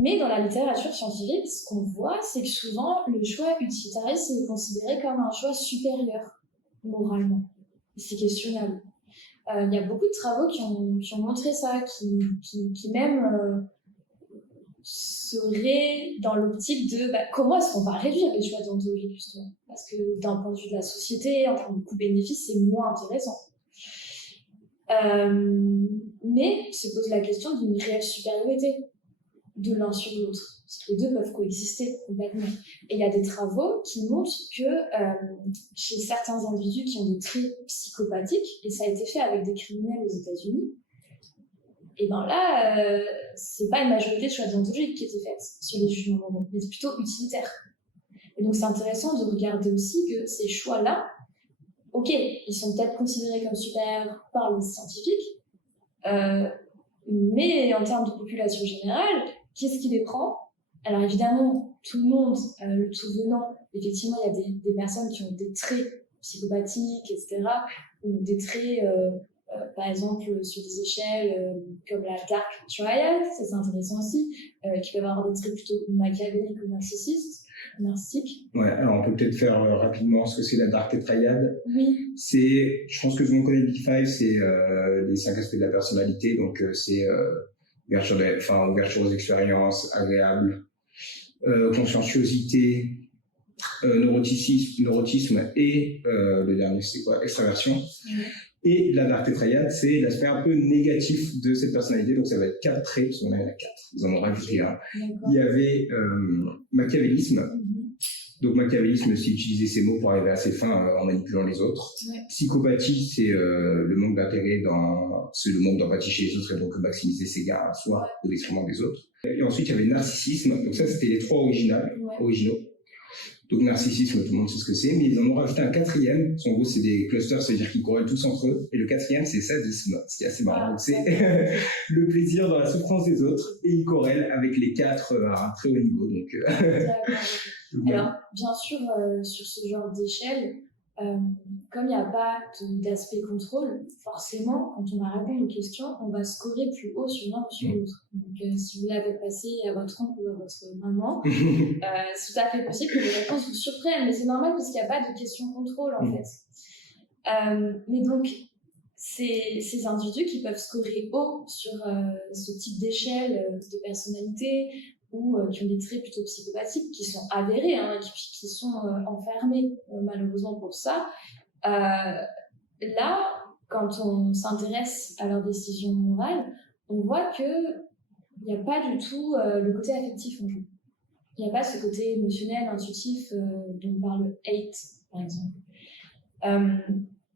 Mais dans la littérature scientifique, ce qu'on voit, c'est que souvent, le choix utilitariste est considéré comme un choix supérieur, moralement. C'est questionnable. Il y a beaucoup de travaux qui ont montré ça, qui même seraient dans l'optique de comment est-ce qu'on va réduire les choix déontologiques, justement. Parce que d'un point de vue de la société, en termes de coût-bénéfice, c'est moins intéressant. Mais se pose la question d'une réelle supériorité de l'un sur l'autre. Parce que les deux peuvent coexister complètement. Et il y a des travaux qui montrent que chez certains individus qui ont des traits psychopathiques, et ça a été fait avec des criminels aux États-Unis, et bien là, c'est pas une majorité de choix déontologiques qui était faite sur les jugements moraux, mais c'est plutôt utilitaire. Et donc c'est intéressant de regarder aussi que ces choix-là, ok, ils sont peut-être considérés comme supérieurs par les scientifiques, mais en termes de population générale, qu'est-ce qui les prend? Alors évidemment, tout le monde, le tout venant, effectivement, il y a des personnes qui ont des traits psychopathiques, etc., ou des traits, par exemple, sur des échelles comme la Dark Triad, ça c'est intéressant aussi, qui peuvent avoir des traits plutôt machiavéliques ou narcissiques. Ouais, alors on peut peut-être faire rapidement ce que c'est la Dark Triad. Oui. Je pense que tout le monde connaît Big Five, c'est les 5 aspects de la personnalité, donc c'est ouverture aux expériences, agréable, conscienciosité, neurotisme et le dernier c'est quoi, extraversion. Et la Dark Triad, c'est l'aspect un peu négatif de cette personnalité, donc ça va être 4 traits, parce qu'on en a 4, ils en ont rajouté un. Il y avait machiavélisme. Donc machiavélisme, c'est utiliser ces mots pour arriver à ses fins en manipulant les autres. Psychopathie, c'est le manque d'intérêt c'est le manque d'empathie chez les autres et donc maximiser ses gains à soi au détriment des autres. Et ensuite, il y avait narcissisme. Donc ça, c'était les 3 originaux. Donc narcissisme, tout le monde sait ce que c'est, mais ils en ont rajouté un 4e. En gros, c'est des clusters, c'est-à-dire qu'ils corrèlent tous entre eux. Et le 4e, c'est sadisme, ce qui est assez marrant. Donc c'est le plaisir dans la souffrance des autres, et ils corrèlent avec les 4 à un très haut niveau. Donc, alors, bien sûr, sur ce genre d'échelle, comme il n'y a pas d'aspect contrôle, forcément, quand on va répondre aux questions, on va scorer plus haut sur l'un ou sur l'autre. Donc, si vous l'avez passé à votre oncle ou à votre maman, c'est tout à fait possible que les réponses vous surprennent, mais c'est normal parce qu'il n'y a pas de question contrôle, en fait. Mais donc, ces individus qui peuvent scorer haut sur ce type d'échelle de personnalité, ou qui ont des traits plutôt psychopathiques, qui sont avérés, qui sont enfermés malheureusement pour ça. Là, quand on s'intéresse à leurs décisions morales, on voit qu'il n'y a pas du tout le côté affectif en jeu. Il n'y a pas ce côté émotionnel, intuitif dont parle Haidt, par exemple.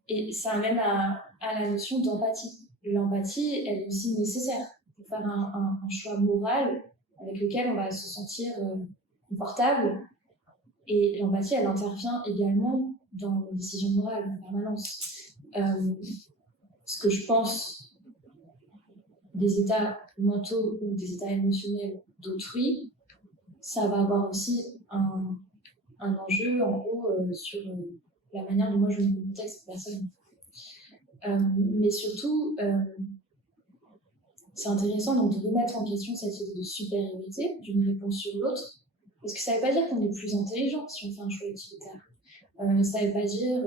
Et ça amène à la notion d'empathie. L'empathie, elle est aussi nécessaire pour faire un choix moral avec lequel on va se sentir confortable. Et l'empathie, elle intervient également dans nos décisions morales en permanence. Ce que je pense des états mentaux ou des états émotionnels d'autrui, ça va avoir aussi un enjeu, en gros, sur la manière dont moi je me contexte personne. Mais surtout, c'est intéressant donc de remettre en question cette idée de supériorité d'une réponse sur l'autre, parce que ça ne veut pas dire qu'on est plus intelligent si on fait un choix utilitaire. Ça ne veut pas dire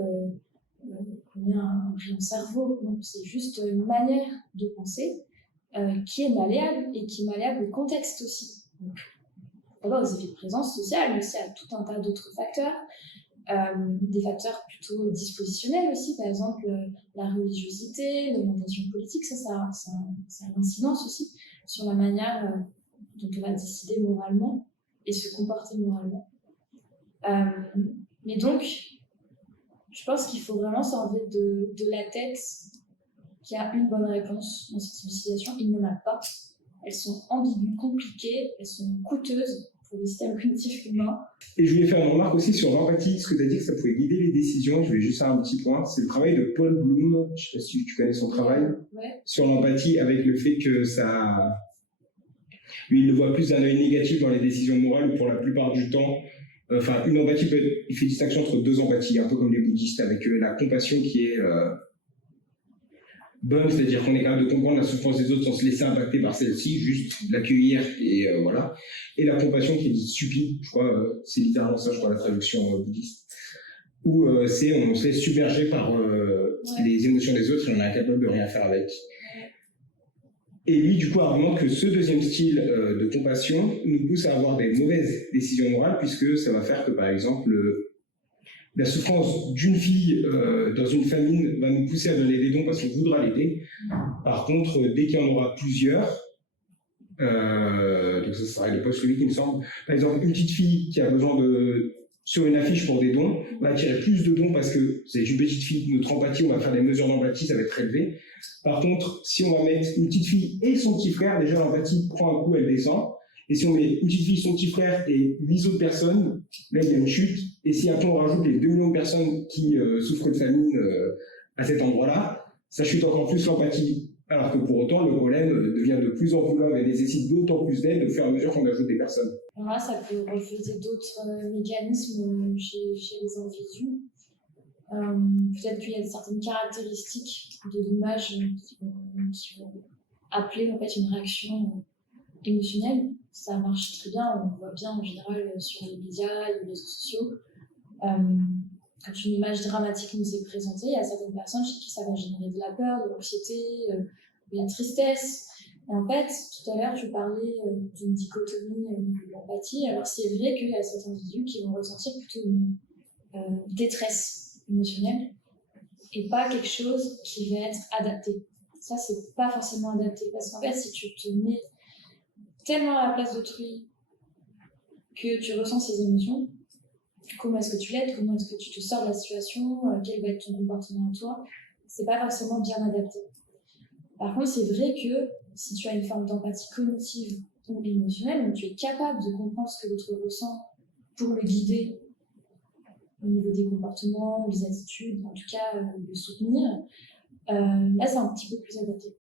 qu'on a un brillant cerveau, non, c'est juste une manière de penser qui est malléable et qui est malléable au contexte aussi. Donc, d'abord aux effets de présence sociale, mais aussi à tout un tas d'autres facteurs. Des facteurs plutôt dispositionnels aussi, par exemple la religiosité, l'orientation politique, ça a une incidence aussi sur la manière dont on va décider moralement et se comporter moralement. Mais donc, je pense qu'il faut vraiment s'enlever de la tête qu'il y a une bonne réponse dans cette situation. Il n'y en a pas. Elles sont ambiguës, compliquées, elles sont coûteuses pour le système cognitif humain. Et je voulais faire une remarque aussi sur l'empathie, ce que tu as dit que ça pouvait guider les décisions. Je voulais juste faire un petit point. C'est le travail de Paul Bloom, je ne sais pas si tu connais son travail, sur l'empathie, avec le fait que ça... Lui, il le voit plus d'un œil négatif dans les décisions morales, où pour la plupart du temps, une empathie il fait distinction entre 2 empathies, un peu comme les bouddhistes, avec la compassion qui est bonne, c'est-à-dire qu'on est capable de comprendre la souffrance des autres sans se laisser impacter par celle-ci, juste l'accueillir et voilà. Et la compassion qui est dite stupide, je crois, c'est littéralement ça, je crois, la traduction bouddhiste, où on se laisse submerger par les émotions des autres et on est incapable de rien faire avec. Et lui, du coup, argumente que ce deuxième style de compassion nous pousse à avoir des mauvaises décisions morales, puisque ça va faire que, par exemple, la souffrance d'une fille dans une famine va nous pousser à donner des dons parce qu'on voudra l'aider. Par contre, dès qu'il y en aura plusieurs, donc ça sera le post-Rubik, il me semble, par exemple, une petite fille qui a besoin sur une affiche pour des dons, va attirer plus de dons parce que c'est une petite fille, notre empathie, on va faire des mesures d'empathie, ça va être très élevé. Par contre, si on va mettre une petite fille et son petit frère, déjà l'empathie prend un coup, elle descend. Et si on met une petite fille, son petit frère et 8 autres personnes, là il y a une chute. Et si après on rajoute les 2 millions de personnes qui souffrent de famine à cet endroit-là, ça chute encore plus l'empathie. Alors que pour autant, le problème devient de plus en plus grave et nécessite d'autant plus d'aide au fur et à mesure qu'on ajoute des personnes. Alors là, ça peut refléter d'autres mécanismes chez les individus. Peut-être qu'il y a certaines caractéristiques de l'image qui vont appeler en fait une réaction émotionnelle. Ça marche très bien, on le voit bien en général sur les médias, les réseaux sociaux. Quand une image dramatique nous est présentée, il y a certaines personnes chez qui ça va générer de la peur, de l'anxiété, de la tristesse. Et en fait, tout à l'heure, je parlais d'une dichotomie de l'empathie. Alors c'est vrai qu'il y a certains individus qui vont ressentir plutôt une détresse émotionnelle et pas quelque chose qui va être adapté. Ça, c'est pas forcément adapté parce qu'en fait, si tu te mets tellement à la place d'autrui que tu ressens ces émotions, comment est-ce que tu l'aides, comment est-ce que tu te sors de la situation, quel va être ton comportement à toi, c'est pas forcément bien adapté. Par contre, c'est vrai que si tu as une forme d'empathie cognitive ou émotionnelle, donc tu es capable de comprendre ce que l'autre ressent pour le guider au niveau des comportements, des attitudes, en tout cas le soutenir, là c'est un petit peu plus adapté.